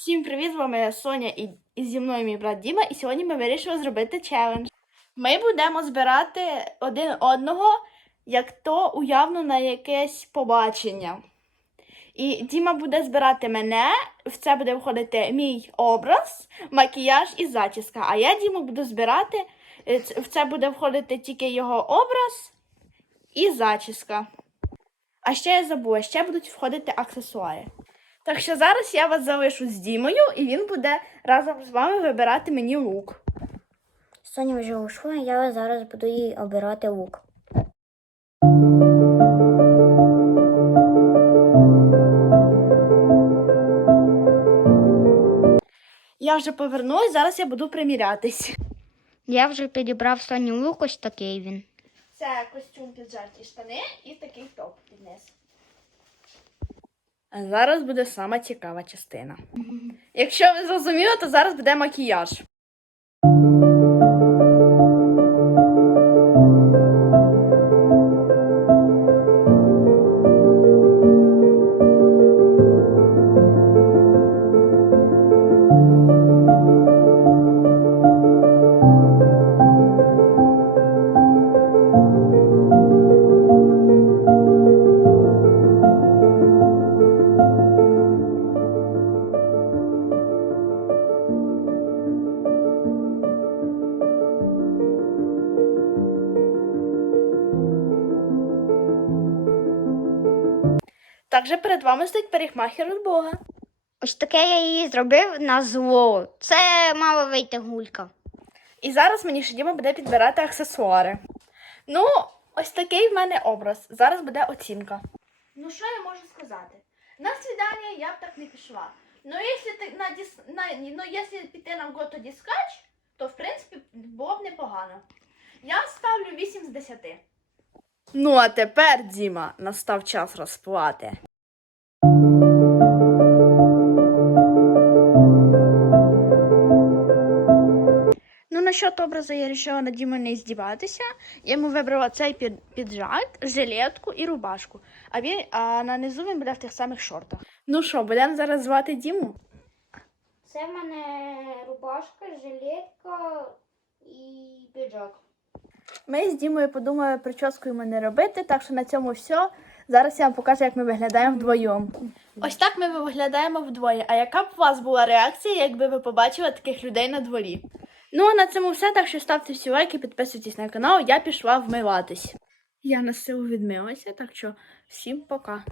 Всім привіт! З вами Соня і, зі мною мій брат Діма. І сьогодні ми вирішили зробити челендж. Ми будемо збирати один одного, як то уявно на якесь побачення. І Діма буде збирати мене, в це буде входити мій образ, макіяж і зачіска. А я Діму буду збирати, е, в це буде входити тільки його образ і зачіска. А ще я забула, ще будуть входити аксесуари. Так що зараз я вас залишу з Дімою, і він буде разом з вами вибирати мені лук. Соня вже ушла, я зараз буду їй обирати лук. Я вже повернулась, зараз я буду примірятись. Я вже підібрав Соні лук, ось такий він. Це костюм піджаті штани і такий топ зараз буде сама цікава частина. Якщо ви зрозуміли, то зараз буде макіяж. Також перед вами стоїть парикмахер від Бога. Ось таке я її зробив на зло. Це мала вийти гулька. І зараз мені ще Діма буде підбирати аксесуари. Ну, ось такий в мене образ. Зараз буде оцінка. Ну, що я можу сказати? На свідання я б так не пішла. Ну, якщо ти на діс... на... ну, якщо піти на гото діскач, то в принципі було б непогано. Я ставлю 8 з 10. Ну, а тепер, Діма, настав час розплати. Ну, насчет образу я вирішила на Діму не здіватися. Я йому вибрала цей під, піджак, жилетку і рубашку. А він а на низу він буде в тих самих шортах. Ну що, будемо зараз звати Діму? Це в мене рубашка, жилетка і піджак. Ми з Дімою подумали прическу йому не робити, так що на цьому все. Зараз я вам покажу, як ми виглядаємо вдвоєм. Ось так ми виглядаємо вдвоє. А яка б у вас була реакція, якби ви побачили таких людей на дворі? Ну а на цьому все. Так що ставте всі лайки, підписуйтесь на канал. Я пішла вмиватись. Я на силу відмилася, так що всім пока.